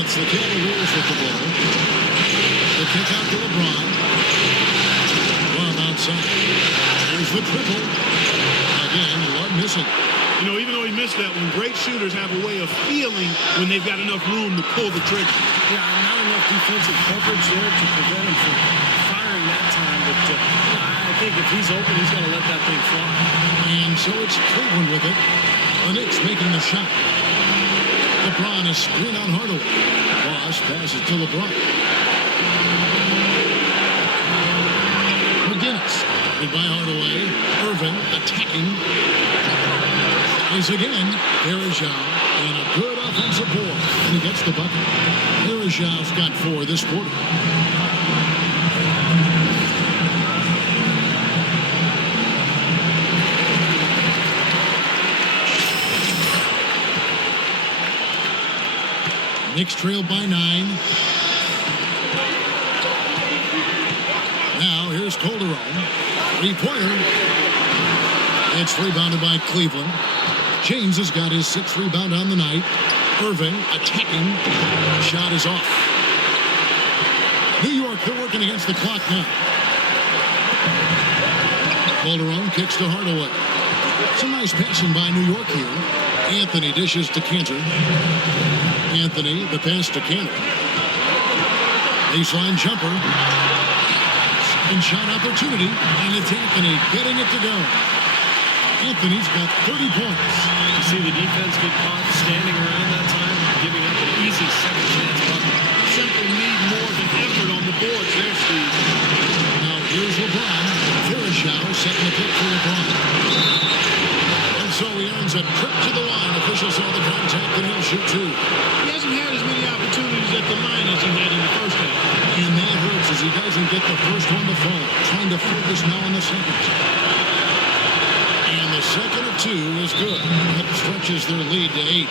It's the Cavaliers with the ball. The kick out to LeBron. Love outside. There's the triple. Again, Love missing. You know, even though he missed that one, great shooters have a way of feeling when they've got enough room to pull the trigger. Yeah, not enough defensive coverage there to prevent him from firing that time, but I think if he's open, he's got to let that thing fly. And so it's Cleveland with it. The Knicks making the shot. LeBron is screen on Hardaway. Boss passes to LeBron. McGinnis. By Hardaway. Irving attacking. Is again Bergeron and a good offensive board. And he gets the bucket. Bergeron's got 4 this quarter. Knicks trailed by 9. Now here's Calderon. 3-pointer. It's rebounded by Cleveland. James has got his 6th rebound on the night. Irving attacking. Shot is off. New York, they're working against the clock now. Calderon kicks to Hardaway. Some nice passing by New York here. Anthony dishes to Cantor. Anthony, the pass to Cantor. Baseline jumper. Second shot opportunity. And it's Anthony getting it to go. Anthony's got 30 points. You see the defense get caught standing around that time, giving up an easy second chance bucket. Simply need more than effort on the boards there, Steve. Now here's LeBron. Bergeron setting the pick for LeBron. And so he earns a trip to the line. Officials saw the contact and he'll shoot 2. He hasn't had as many opportunities at the line as he had in the first half. And that hurts as he doesn't get the first one to fall. Trying to focus now on the second. And the second of 2 is good. That stretches their lead to 8.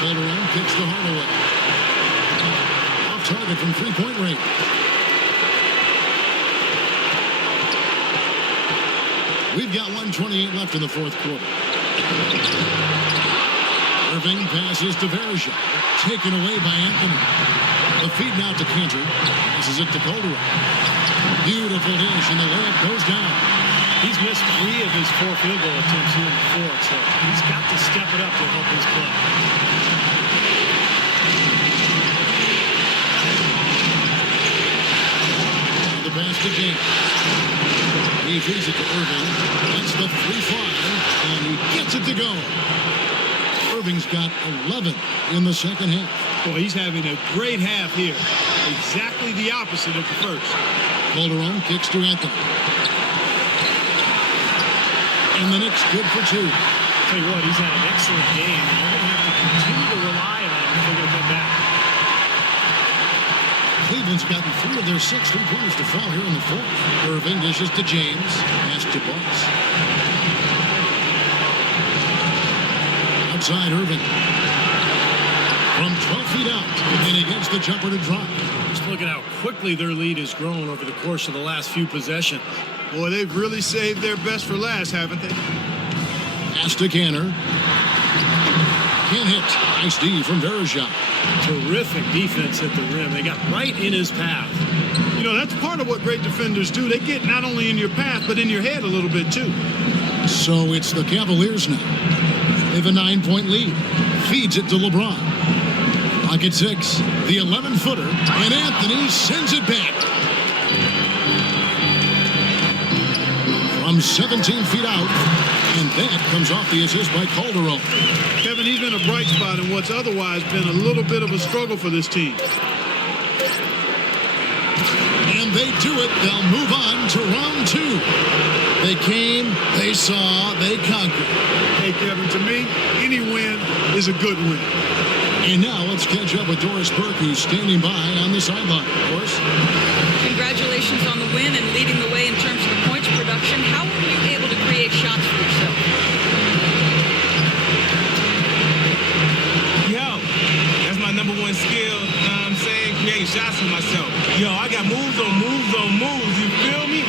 Calderon kicks to Hardaway. Off target from 3-point range. We've got 1:28 left in the fourth quarter. Irving passes to Bergeron. Taken away by Anthony. The feed now to Cantor. Passes it to Calderon. Beautiful dish, and the layup goes down. He's missed 3 of his 4 field goal attempts here in the fourth, so he's got to step it up to help his club. The pass to James. He feeds it to Irving. That's the 3-5, and he gets it to go. Irving's got 11 in the second half. Boy, he's having a great half here. Exactly the opposite of the first. Calderon kicks to Anthony. And the Knicks good for 2. Tell you what, he's had an excellent game. They're going to have to continue to rely on him if they're going to come back. Cleveland's gotten 3 of their 6 3-pointers to fall here in the 4th. Irving dishes to James. Pass to Bucks. Outside Irving. From 12 feet out. And he gets the jumper to drop. Just look at how quickly their lead has grown over the course of the last few possessions. Boy, they've really saved their best for last, haven't they? Pass to Canner. Can't hit. Nice D from Verajak. Terrific defense at the rim. They got right in his path. You know, that's part of what great defenders do. They get not only in your path, but in your head a little bit, too. So it's the Cavaliers now. They have a 9-point lead. Feeds it to LeBron. Pocket 6. The 11-footer. And Anthony sends it back. From 17 feet out. And that comes off the assist by Calderon. Kevin, he's been a bright spot in what's otherwise been a little bit of a struggle for this team. And they do it. They'll move on to round 2. They came, they saw, they conquered. Hey, Kevin, to me, any win is a good win. And now let's catch up with Doris Burke, who's standing by on the sideline. Doris? Congratulations on the win and leading the way in terms of the points production. How were you able to create shots for yourself? Yo, that's my number 1 skill. I'm saying creating shots for myself. Yo, I got moves on moves on moves. You feel me?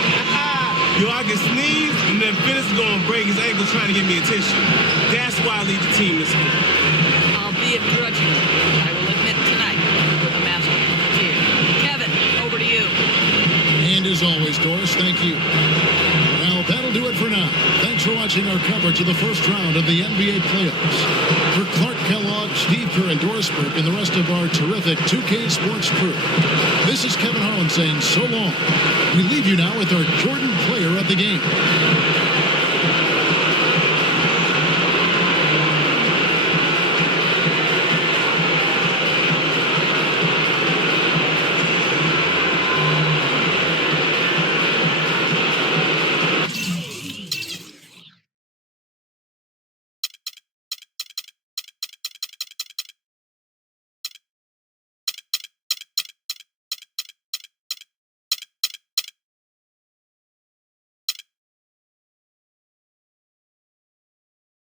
Yo, I can sneeze, and then Phyllis is going to break his ankle trying to get me attention. That's why I lead the team this week. Albeit grudgingly, I will admit tonight, with a master here. Kevin, over to you. And as always, Doris, thank you. Well, that'll do it for now. Thanks for watching our coverage of the first round of the NBA playoffs. For Clark Kellogg, Steve Kerr, and Doris Burke, and the rest of our terrific 2K Sports crew, this is Kevin Harlan saying so long. We leave you now with our Jordan player of the game.